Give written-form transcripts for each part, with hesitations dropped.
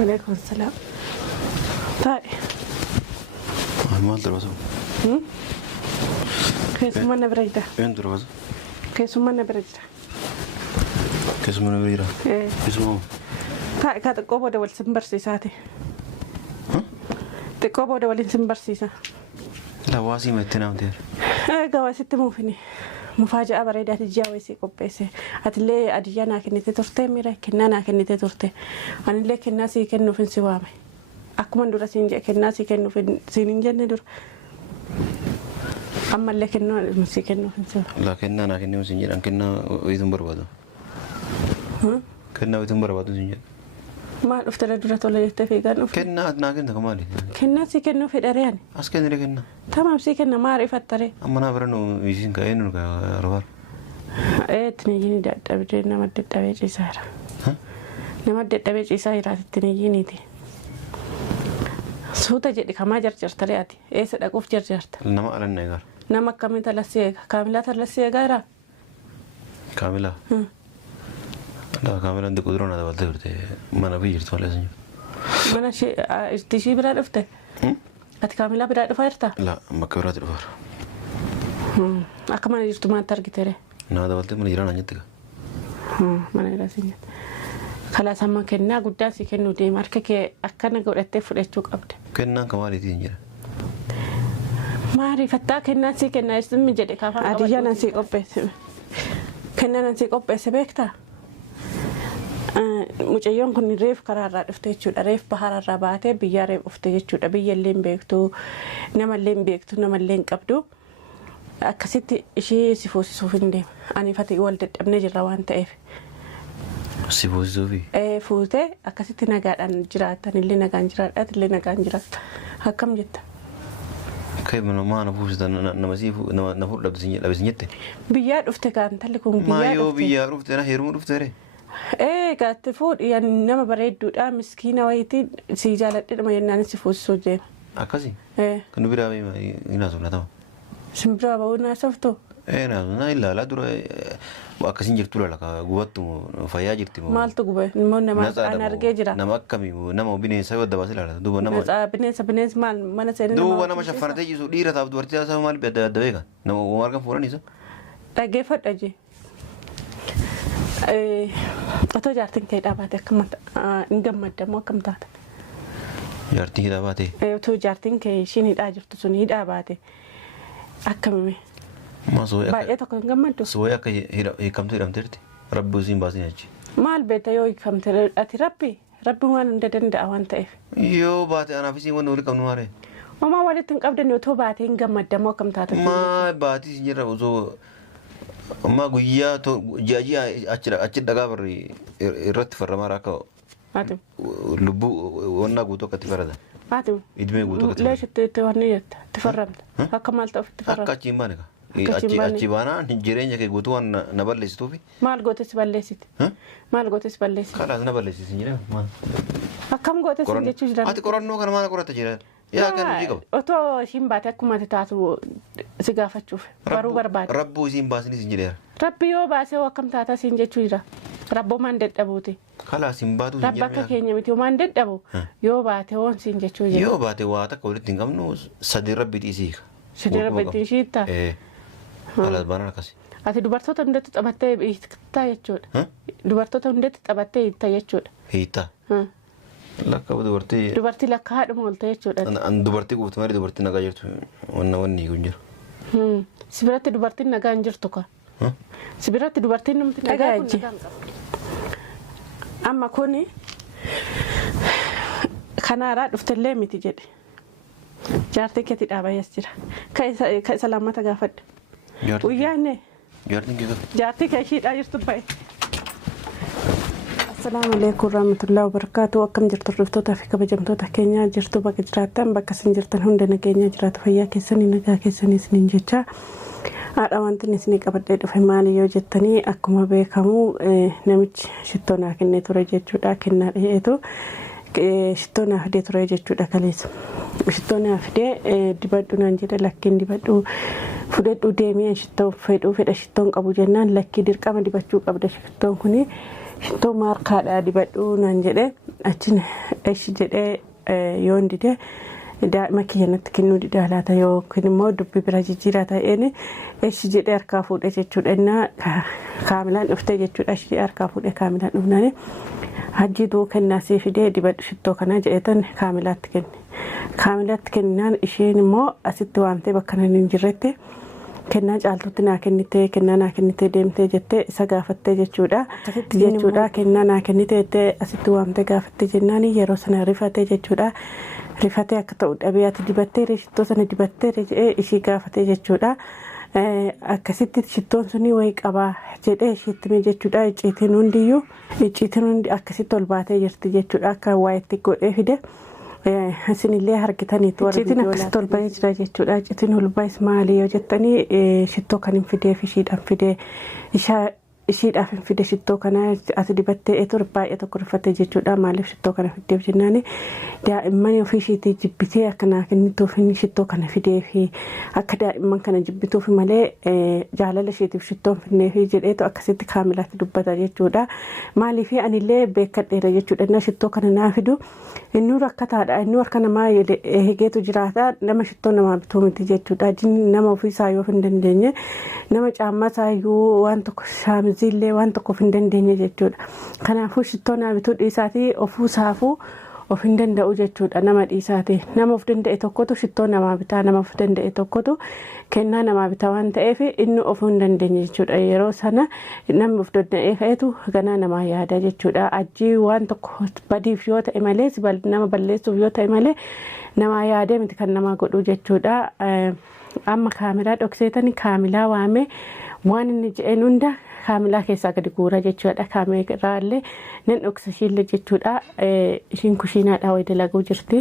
عليكم السلام. طيب ما الدراسة كيس ما بريدة وين دراسة كيس ما بريدة كيس من بريرة إيه اسمه طيب كذا قبضة دول سنبرسي ساتي ها تقبض دول سنبرسي سا لا واسي ما تنام دير قواسي تمو فيني مفاجأة بريدة تجاوزي قبيسة هتلاقي أديانا كنتي ترتي ميرا كنانا كنتي ترتي أنا اللي كناسي كنو في سوامي أكمل دورة سينجا كناسي كنو في سينجا ندور أما اللي كنو مسكنو في سوامي لكن أنا كني مسنجر أن كنا ويتم بربادو كنا ويتم بربادو سنجر ما أفترض دورة ولا يتفق كنو كنا أتنا كنا كمالي كناسي كنو في داريان أسكن لي كنا تمام سي كنا ما أعرف الطريق أما أنا برنو يجين كأنه كروار إيه تنيجيني دا أبدي نمد الدبيج سايرة نمد الدبيج سايرة تنيجيني دي سوتا جدي كما جرجر ترياتي إيه سدقوف جرجرت نما على النجار نما كمين تلسيق كاملة تلسيق غيرها كاملة لا كاملة عندك قدرون هذا والده برتة ما نبي يرتوا على سنجر من شيء استشي برا رفته أتكاملة برا رفيرتا لا ما كبرات الأفر أكمل يجتمع ما ترجع ترى هذا والده من يران عنيتك ما نراسين خلاص هم كنا قدام سي كنو دي ماركة كي أكنا قرأت فريشوك أبدا كنا كمالي تيجي ما أعرف حتى كنا سي كنا اسم جدي كافة أديجا نسي قبّس كنا نسي قبّس بيكتا مجيون كن ريف قرار افتيتشو ريف بحر الرباطة بيا ريف افتيتشو بيا اللين بيكتو نما اللين بيكتو نما اللين قبدو أكسيت شيء سيفوسي سوفين ديم أنا فاتي والدت أبني جروان تأف سيفوسي سوفي فوتة أكسيت نجار أن جرات أنا اللي نجار جرات اللي نجار جرات هكم جت كيف من ما نفوس ده نمسيفو نفور لبسنيته بيا افتكان تلكم بيا ما يو بيا رفت أنا هيرمو رفت أري قالت فود يعني نما بريد دودا مسكينة ويتي سيجالت ما ينان سيفوس سوجي أكاسي كنو بيرامي ما يناسب نتام سمبرا بقولنا سفتو ناسب إلا لا درا وأكاسين جرتولا لك قوتو فيا جرتي مال تقبل نمون ما أنا رجيجرا نما كمي نما بيني سوى دباسي لا دوبا نما بنيس مال ما نسينا دوبا نما شفنا تيجي سو ديرة تابد ورتي أسمع مال بيدا دبيكا نما وماركم فوراني سو تجيفت أجي أتو جارتين كيدا باتة كم إنجم مدة مو كم تات جارتين كيدا باتة أتو جارتين كي شيني أجرت سوني دا باتة أكمل ما سوي باية تكون إنجم مدة سوي أك هي كم تيرم ترتي ربي وزين باسين أجي مال بيتا يو كم تر أتي ربي ما ندندن دا أوان تأف يو باتة أنا في سين ونوري كم نواري وما ولد تنقبض إنه تو باتة إنجم مدة مو كم تات ما باتة سينجرا وزو ما قويا تو جاجي أشر دعابري إرت فرما راكو أتو لبو ونا قوتو كتفردا أتو إدمي قوتو كتفردا ليش تتورنيت تفرمت هكمل تف تفرم أكاچي مانك أكاچي بانا نجرين جك قوتو أن نبلش توفي مال قوتس بلسيت مال قوتس بلسيت خلاص نبلش سنجرا ما هكم قوتس سنجتش جرا أتي كورانو كان ما كورات تجرا يا كان جيكو أتو شيم باتك كم تتاتو سقافة شوف بارو برباد ربو زين باسني سنجرا ربي يو باسه وكم تاتا سنجتش جرا ربو ما ندت أبوتي خلاص سنباتو ربك كينيا متى ما ندت أبو يو باته وان سنجتش جرا يو باتي واتا كولت تنقم نو صدي ربي تيسيك سدي ربي تيسيتا خلاص بانا كاسي أتي دوبارتو تندت تبتة تايتشود دوبارتو تندت تبتة تايتشود هيتا لك دوبارتي دوبارتي لك هذا مول تايتشود أن دوبارتي قوت ماري دوبارتي نجاجرت وني كونجر سبرات دوبارتي نجانجر توكا سبرات دوبارتي نمت نجاجي أما كوني خنارات افتلي متجدي جارتي كتير أبا يسير كاي سلامة تجافد ويانه جارتي كشيء أجرت باي السلام عليكم ورحمة الله وبركاته وكم جرت الرفتوتا في كبجمتوتا كينيا جرتو بك جراتان بك سنجرتان هندنا كينيا جرات فيا كيسني نجا كيسني سنين جتا أروانتني سني كبدة في مالي يوجتني أكما بكمو نمت شتونا كني ترجع جدا كنا إيتو شتونا هدي ترجع جدا كليس شتونا هدي دبادو نجدا لكن دبادو فدت وديمي شتو فدو شتون أبو جنان لكن دير كمان دبادو قبل شتون كني شتو ماركة دبادو نجدا achin ishi jedhee yoon dide daa'ima kiyyanatti kennuu dida laata yookiin immoo dubbii bira jijjiiraa ta'een ishi jedhee harkaa fuudhee jechuudha. Innaa kaamilaan dhuftee jechuudha. Ishi harkaa fuudhee kaamilaan dhufnaan hajjiituu kennaasii fidee dibadhu shittoo kanaa jedheetan kaamilaatti kenne. Kaamilaatti kennaan isheen immoo asitti waamtee bakka nan hin jirretti kennaa caaltuutti naa kennitee kennaa naa kennitee deemtee jettee isa gaafattee jechuudha. Jechuudha kennaa naa kennitee jettee asitti waamtee gaafattee jennaan yeroo sana rifatee jechuudha. Rifatee akka ta'u dhabee ati dibattee shittoo sana dibattee jedhee ishii gaafatee jechuudha. Akkasitti shittoon suni wayii qabaa jedhee ishiitti mee jechuudha. Icciitiin hundi akkasitti ol baatee jirti jechuudha. Akka waa itti godhee fide. Isinillee harkitaniitu warra icciitiin akkasitti ol bahee jira jechuudha. Icciitiin ol bahee maali yoo jettanii shittoo kan hin fideef ishiidhaan fidee ishiidhaaf hin fide shittoo kana ati dibattee ture baay'ee tokko rifattee jechuudha. Maaliif shittoo kana fiddeef jennaan daa'imman ofii ishiitii jibbitee akka naa kennituuf shittoo kana fideef akka daa'imman kana jibbituuf malee jaalala ishiitiif shittoon finneef jedheetu akkasitti kaamilaatti dubbata jechuudha. Maaliif anillee beekadheera jechuudha. Inni shittoo kana naa fidu inni rakkataadha. Inni harka namaa eegeetu jiraata. Nama shittoo namaa bituu miti jechuudha. Nama ofii isaa yoo hin dandeenye nama caammaa isaayyuu waan tokko shaamizillee waan tokkoof hin dandeenye jechuudha. Kanaafuu shittoo naa bituu dhiisaatii ofuu saafuu of hin danda'u jechuudha. Nama dhiisaati. Nama of danda'e tokkotu shittoo namaa bitaa. Nama of danda'e tokkotu kennaa namaa bitaa waan ta'eef inni of hin dandeenye jechuudha. Yeroo sana namni of danda'ee ka'etu ganaa namaa yaada jechuudha. Ajjii waan tokko badiif yoo ta'e malee nama balleessuuf yoo ta'e malee namaa yaadee miti kan namaa godhu jechuudha. Amma kaamilaa dhokseetani kaamilaa waame waan inni jedheen hunda kaamilaa keessaa gadi guura jechuudha. Kaamiraallee nan dhoksa ishiillee jechuudha. Ishiin kushiinaadhaa wayi dalaguu jirti.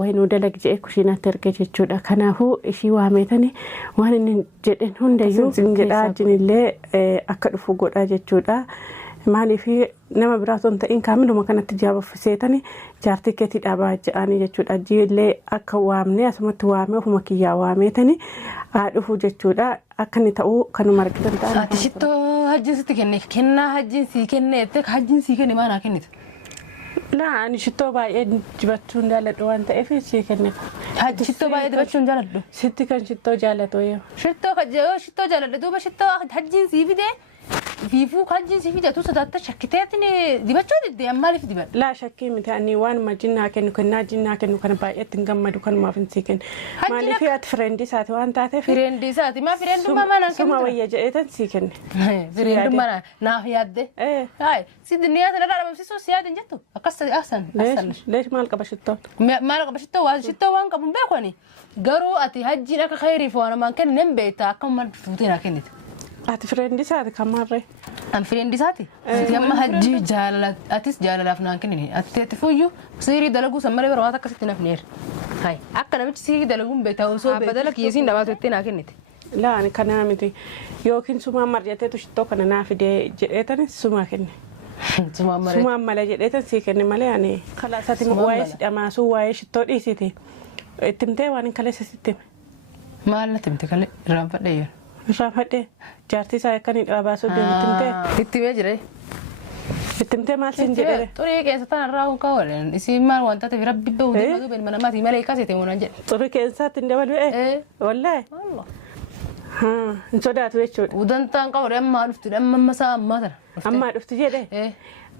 Wayi nuu dalagi jedhee kushiinaatti erge jechuudha. Kanaafuu ishii waameetani waan inni jedheen hundayyuu jedhaa ajjinillee akka dhufu godhaa jechuudha. Maaliif nama biraa osoo hin ta'in kaamiluma kanatti jaabaffiseetani jaartii keetii dhaabaa jedhanii jechuudha. Ajjiillee akka waamne asumatti waamee ofuma kiyyaa waameetani haa dhufu jechuudha. Akka inni ta'uu kanuma argitan ta'an. Ati shittoo hajjiin sitti kenne kennaa hajjiin sii kenne jettee hajjiin sii kenne maal haa kennitu? Laa ani shittoo baay'ee dibachuu hin jaalladhu waan ta'eef sii kenne. Shittoo baay'ee dibachuu hin jaalladhu? Sitti kan shittoo jaallatu yoo. Shittoo jaalladhu duuba shittoo hajjiin sii fidee fiifuu hajjiin sii fidee tu sodaatta shakkiteetiin dibachuu diddee maaliif dibadha? Laa shakkii miti ani waan jinnaa kennu kennaa jinnaa kennu kana baay'eetti hin gammadu kanumaaf hin sii kennu. Maaliif ati fireendii isaati waan taateef. Fireendii isaati maa fireendummaa manaan kennitu? Suma wayya jedheetan sii kenne. Fireendummaa naaf yaadde. Siddi niyyaata irraa dhabamsiisuu si yaadin jettu akkas asan. Leesh maal qaba shittoon? Maal qaba shittoo waan qabu hin beekani. Garuu ati hajjiin akka khayriif waan namaan kennin hin beekta akkuma fuutee naa kennite. Ati fireendii isaati kan marree? An fireendii isaati. Amma hajjii atis jaalalaaf naan kennini. Ati fuyyuu siirii dalaguu san malee barbaata akkasitti nafneera. Akka namichi siirii dalaguun beektaa osoo badala kiyyesiin dhabaatu itti naa kennite. Laa ani kana miti yookiin sumaan mari'ateetu shittoo kana naa fidee jedheetani sumaa kenne. Sumaan mala jedheetan sii kenne malee ani kalaasati waa'ee sidhamaasuu waa'ee shittoo dhiisiti. Ittimtee waan hin kaleessa sittime. Maal natti miti kalee irraanfadhee jiru. Irraanfadhee jaartii isaa akka inni dhabaasuu deemu ittimee jire. Ittimtee maal siin jedhee? Xurii keessa tan irraa kun kaawwaleen isiin maal wanta ta'eef rabbi bahuu deematu been mana maatii malee akkasii ta'e waan jedhe. Xurii keessaatti hin dabalu wallahi. Hin sodaatu jechuudha. Udantaan qabu amma dhuftu amma masaa ammaa tana. Amma dhuftu jedhee?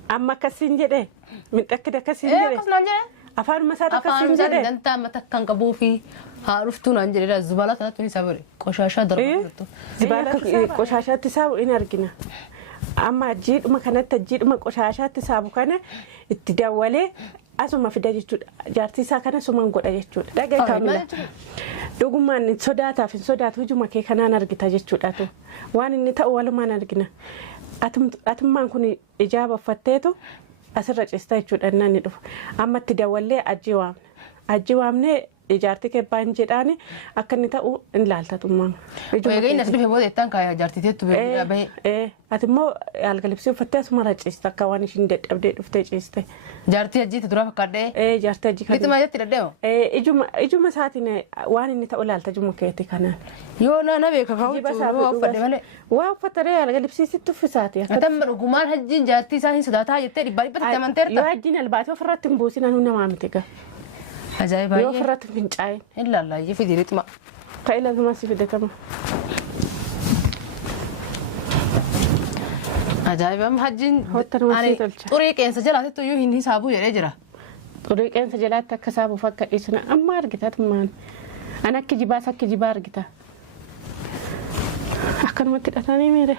Amma akkasiin jedhee? Midhakkida akkasiin jedhee? Akkasumaan jedhee? Afaan masaa akkasiin jedhee? Udantaan mata kan qabuu fi haa dhuftuu naan jedhee zubala tanatti ni sabare qoshaashaa darbu. Zubala qoshaashaatti saabu in argina. Amma ajjiidhuma kanatti ajjiidhuma qoshaashaatti saabu kana itti dawwalee asuma fida jechuudha. Jaartii isaa kana sumaan godha jechuudha. Dhagaa kaamila. Dhugumaan sodaataaf hin sodaatu hujuma kee kanaan argita jechuudha. Waan inni ta'u walumaan argina. Atummaan kun ijaaba uffatteetu asirra cista jechuudha inni dhufu. Amma itti dawwallee ajjii waamne. Ajjii waamnee ijaartii kebbaan jedhaani akka inni ta'u in laaltatummaa. Egaa inni as dhufee booda ittaan kaayaa ijaartiteettu bahee. Ati immoo algalibsii uffattee asuma irra ciiste akka waan ishiin dadhabdee dhuftee ciiste. Jaartii ajjiitti dura fakkaadhee. Jaartii ajjii kan. Lixumaa jetti dadheemoo. Ijuma isaatiin waan inni ta'u laalta jumma keetti kanaan. Yoo na beeka ka'uutu waa uffadhe malee. Waa uffattaree algalibsiisitti uffisaati. Atamma dhugumaan hajjiin jaartii isaa hin sodaataa jettee dhibbatti amanteerta. Yoo hajjiin albaatee ofirratti hin buusin anuu namaa miti gaa. Ajaa'iba. Yoo ofirratti fincaa'e. Hin laallaayee fidii lixuma. Ka'ee lazumaa si fidatama. Ajaa'iba hajjiin xurii qeensa jalaatti iyyuu hin hisaabuu jedhee jira. Xurii qeensa jalaatti akka saabuuf akka dhiisuna amma argita tummaan. Ani akka jibaas akka jibaa argita. Akkanumatti hidhatanii miire.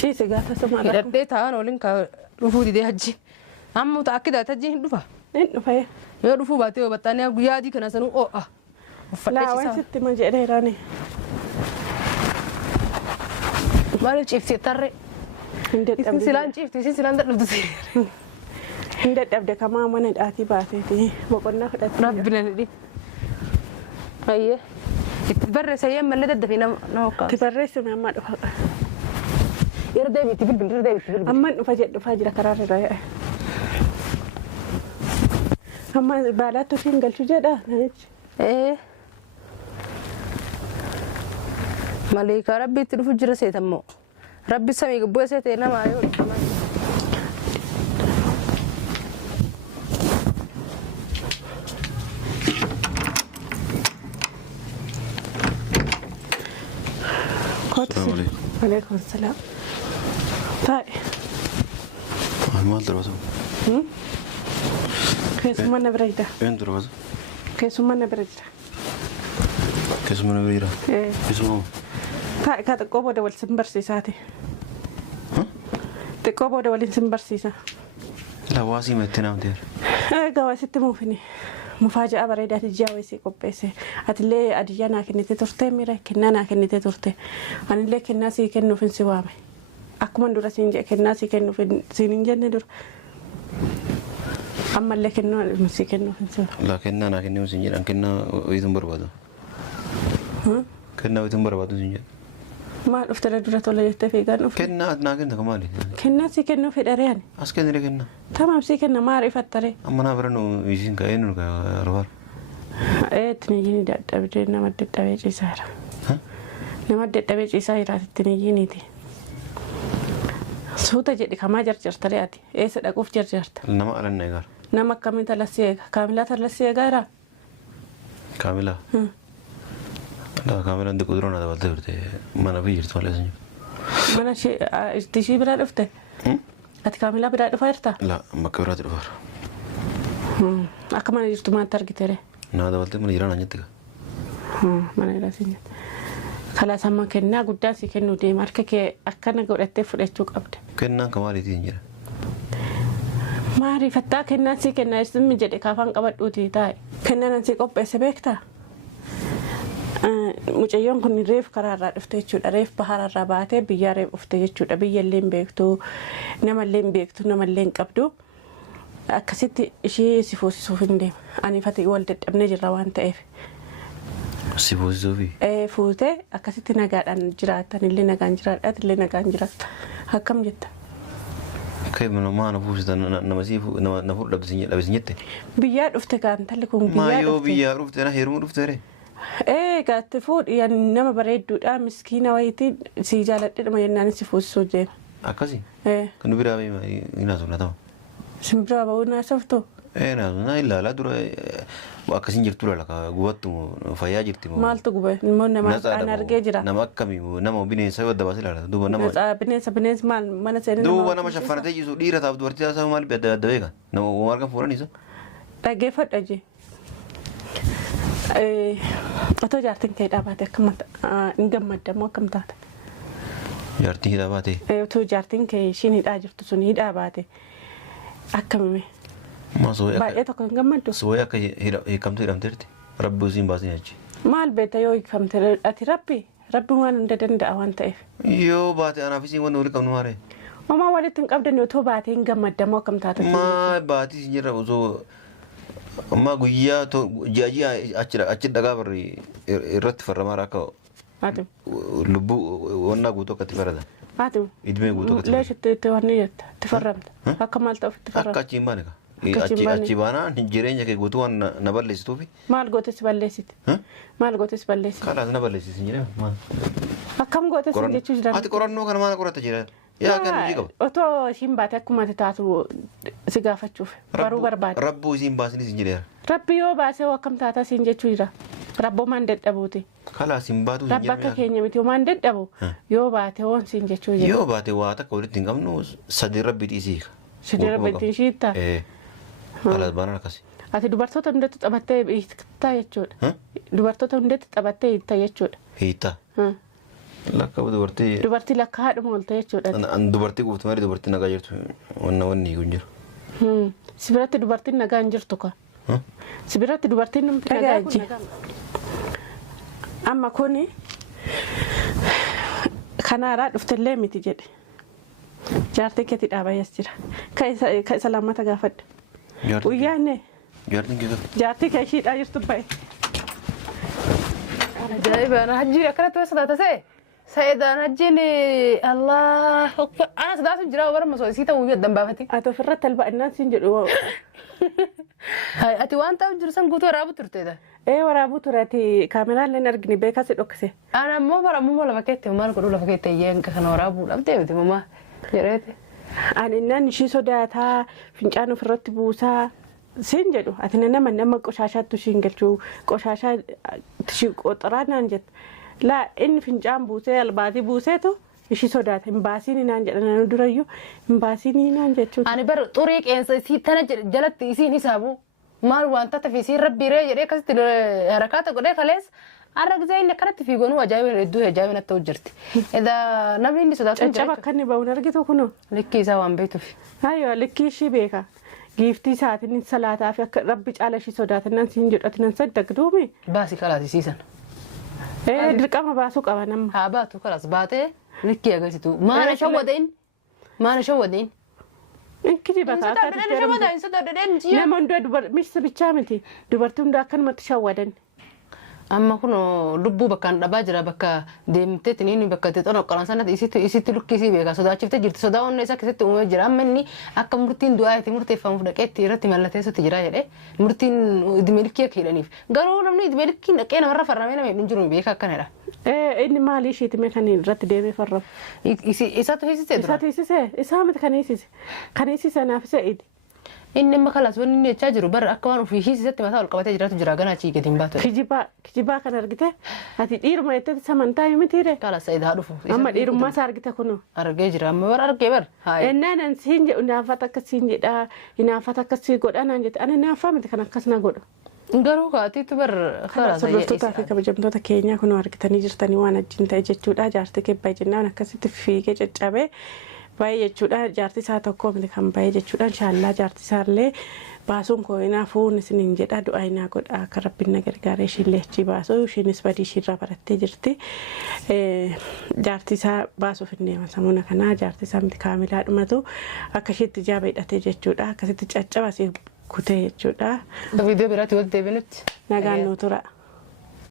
Ciise gaafa sama dha. Hidhadhee taa'an waliin dhufuu didee hajji. Amma ta'a akka daata hajji hin dhufa. Hin dhufa. Yoo dhufuu baatee baxxaanee guyyaa adii kana sanuu oo'a. Laawwan sitti ma jedheeraani. Maaliif ciiftee tarree? Isin silaan ciifte isin silaan dadhabdu seera. Hin dadhabde kamaa mana dhaatii baateeti boqonnaa fudhatte. Rabbina dhidhi. Ayyee. Itti barreessa mallee daddafee nama hokkaa. Itti barreessame amma dhufa. Yeroo deebiitti bilbil. Amman dhufa jedhu dhufaa jira karaarra irra yaa'e. Amma baalaatti ofiin galchuu jedhaa namichi. Maliikaa rabbiitti dhufu jira seetammoo. Rabbi samii gubboo seetee namaa yoo dhufaman. Waalaikum salaam. Taa'e. Maal darbatu? Keessummaa na bira jira. Een darbatu? Keessummaa na bira jira. Keessummaa na bira jira? Keessummaa. Taa'e kaa xiqqoo booda wal sin barsiisaati. Xiqqoo booda waliin sin barsiisa. Lawaasii meetti naamteera. Gawaasitti muufini. Mufaaja'a bareedaati jaawesii qopheesse. Atillee adiyyaa naa kennite turte miira kennaa naa kennite turte. Anillee kennaa sii kennuuf si waame. Akkuma dura siin jedhe kennaa sii kennuuf siin hin jenne dura. Ammallee kennaa sii kennuuf si waame. La kennaa naa kennuuf siin jedhan kennaa wayituun barbaadu. Kennaa wayituun barbaadu siin jedhan. Maal dhuftee dura tola jettee fiigaan dhufe? Kennaa naa kenna kamaali? Kennaa sii kennuuf hidharee ani. As kennire kennaa. Tamaam sii kenna maa rifattaree? Amma naa biran isiin ka'ee nu arbaar. Tiniyyiin dadhabdee nama dadhabee ciisaa jira. Nama dadhabee ciisaa jiraati tiniyyiiniiti. Suuta jedhi kamaa jarjartare ati eessa dhaquuf jarjarta? Nama alanna eegaara. Nama akkamii talassi eega? Kaamilaa talassi eegaaraa? Kaamilaa? Kaamilaan xiqqoo duraan dabalatee turte mana fi jirtu malee sun. Mana ishii biraa dhufte? Ati kaamilaa biraa dhufaa jirtaa? La makka biraatti dhufaara. Akka mana jirtu maatti argitere? Naa dabalatee mana jiraan anyatti gaa. Mana irraa siin jette. Kalaas amma kennaa guddaa si kennuu deema harka kee akkana godhattee fudhachuu qabda. Kennaan kamaaliitiin jira? Maariifattaa kennaan si kennaa isin jedhe kaafaan qabadhuutii taa'e. Kennaan si qopheesse beektaa? Mucayyoon kun reef karaarraa dhufte jechuudha. Reef bahararraa baatee biyyaa reef dhufte jechuudha. Biyyallee hin beektu, namallee hin beektu, namallee hin qabdu. Akkasitti ishee si fuusisuuf hin deema. Ani fatii wal dadhabnee jirra waan ta'eef. Si fuusisuufi? Fuutee akkasitti nagaadhaan jiraatan illee nagaan jiraadhaat illee nagaan jiraata. Akkam jetta? Kai mana fuusita nama fuudhabde sin jette? Biyyaa dhufte gaantalli kun biyyaa dhufte. Maayoo biyyaa dhufte na heeruma dhufte? Gaatti fuudhi nama bareedduudha miskiina wayitii si jaaladhedhuma jennaan si fuusisuu deema. Akkasii? Kan nu biraa hin haasofna ta'u? Sin biraa ba'uu hin haasoftu? Na ilaalaa dura akkasiin jirtu lala gubattu fayyaa jirti moo? Maaltu gube? Immoo nama aan argee jira. Nama akkamii nama bineensa wadda baasee ilaala duuba nama. Bineensa maal mana seenaa nama. Duuba nama shaffanatee jiru dhiira taa'u dubartii taasisaa maal adda adda beekan nama uumaa argan fuudhaniisa. Dhaggeeffadha jee. Otoo jaartiin kee dhaabaate akkam hin gammaddamu akkam taate? Jaartiin hidhaa baate? Otoo jaartiin kee ishiin hidhaa jirtu sun hidhaa baate akkamime? Baay'ee tokko hin gammaddu? Sooyyaa akka hiikamtu hidhamteerti. Rabbi usiin baasanii achi. Maal beekta yoo hiikamte ati rabbi waan hunda danda'a waan ta'eef. Yoo baate anaaf isiin wanni waliin qabnu maaree. Homaa walitti hin qabdan otoo baatee hin gammaddamoo akkam taata. Maa baatii sin jirra osoo amma guyyaa ji'a achi dhagaa barri irratti farramaa akka lubbuu wannaa guutuu akka itti farratan. Haatu. Idmee guutuu akka itti farratan. Leeshitti wanni jetta itti farramta. Akka maal ta'uuf itti farramta. Akka achi hin baane ka. Achi baanaan jireenya kee guutuu waan na balleessituufi. Maal gootes balleessiti. Maal gootes balleessiti. Kalaas na balleessisi hin jedhame maal. Akkam gootes hin jechuu jira. Ati qorannoo kana maal qoratta jira. Yaa kan hojii qaba. Otoo ishiin baate akkuma ati taatu si gaafachuuf baruu barbaade. Rabbuu isiin baasinis hin jedheera. Rabbi yoo baasee akkam taata siin jechuu jira. Rabboo maan dadhabuuti. Kalaas hin baatu hin jedhame. Rabba akka keenya miti maan dadhabu yoo baate woon siin jechuu jira. Yoo baate waa takka walitti hin qabnu sadii rabbi dhiisii. Sadii rabbi dhiisiitta. Kalaas baanaan akkasi. Ati dubartoota hundatti taphattee hiittaa jechuudha. Dubartoota hundatti taphattee hiittaa jechuudha. Hiittaa. Lakka dubartii. Dubartii lakka haadhuma oolta jechuudha. Dubartii qofti malee dubartii nagaa jirtu wanni kun jiru. Sibiratti dubartiin nagaa hin jirtu ka. Sibiratti dubartiin namti nagaa hin jiru. Amma kuni kanaaraa dhuftellee miti jedhe. Jaartii keetii dhaabayas jira. Ka isa lammata gaafadhu. Uyyaanne. Jaartiin keetii. Jaartii kee ishiidhaa jirtu bahe. Ajaa'iba ana hajji akkanatti wasa taata see. Sayyidaan hajjiin Allah ana sadaatu jira warra masoo isii ta'uu yaddan baafati. Ati ofirratti alba'inaan siin jedhu. Ati waan ta'u jiru san guutuu waraabuu turteedha. Waraabuu tureeti kaameraan leen argini beekaa si dhoksise. Ana ammoo bara ammoo lafa keetti maal godhuu lafa keetti yeenka kana waraabuu dhabdee miti mamaa jedheeti. Ani innaan ishii sodaataa fincaan ofirratti buusaa siin jedhu ati nama qoshaashaatti ishiin galchuu qoshaashaa ishii qoxaraa naan jetta. Laa inni fincaan buusee albaatii buuseetu ishii sodaata hin baasiin naan jedhan durayyuu hin baasiin naan jechuudha. Ani bara xurii qeensa isii tana jalatti isiin isaabu maal wanta tafi isiin rabbiiree jedhee akkasitti harakaata godhee kalees har'a gisee inni akkanatti fiigoonuu ajaa'iba hedduu ajaa'iba natti ta'u jirti. Edaa namni inni sodaatu hin Caccaba akka inni ba'uun argitu kunoo. Likkii isaa waan beektuuf. Hayyoo likkii ishii beeka. Giiftii isaatiin salaataa fi akka rabbi caala ishii sodaatan siin jedhatinan saddagduumi. Baasii kalaasisiisan. Dirqama baasuu qaba nama. Haa baatu kalaas baatee likkii agarsiitu. Maana shawwadeen. Maana shawwadeen. Inkiji bakka akka nama hundaa misa bichaa miti dubartii hundaa akkanumatti shawwadan. Amma kun lubbuu bakkaan dhabaa jira bakka deemtee tiniin bakka itti xonoo qalan sanatti isitti lukkisii beekaa sodaachiftee jirti sodaa onnee isaa keessatti uumamee jira amma inni akka murtiin du'aa itti murteeffamuuf dhaqeetti irratti mallatteessatti jira jedhee murtiin idimee likkii akka hidhaniif garuu namni idimee likkii dhaqee namarra farramee nama hin jiru beekaa akkanadha. Inni maali ishiiti mee kan irratti deemee farramu? Isaatu hiisisee dura. Isaatu hiisisee isaa miti kan hiisise kan hiisise naaf isa idi. Inni amma kalaas wanni inni jechaa jiru bara akka waan ofii hiisisetti mataa ol qabatee jiraatu jira ganaa achii gadi hin baatu. Kijibaa kan argite ati dhiiruma jettee samantaa mitiire. Kalaas sa'idaa dhufu. Amma dhiirummaa isaa argite kunoo. Argee jira amma bara argee bara. Ennaan siin jedhu naafata akkasiin jedhaa naafata akkasii godhaa naan jette ani naafaa miti kan akkas na godhu. Garuu kaatiitu bara kalaas. Hordoftoota fi kabajamtoota keenyaa kunoo argitanii jirtanii waan ajjiin ta'e jechuudha jaartii kebbaa jennaan akkasitti fiigee caccabee. Baay'ee jechuudha jaartii isaa tokko miti kan baay'ee jechuudha inshaallah jaartii isaallee baasuun koo'inaa fuun isiniin jedha du'aa inaa godha akka rabbiin na gargaaree ishiillee achi baasu ishiinis badii ishiirraa barattee jirti. Jaartii isaa baasuuf hin deeman sammuna kanaa jaartii isaa miti kaamilaa dhumatu akka ishiitti jaaba hidhatee jechuudha akkasitti caccabasee kutee jechuudha. Viidiyoo biraatti walitti deebinutti. Nagaan nuu tura.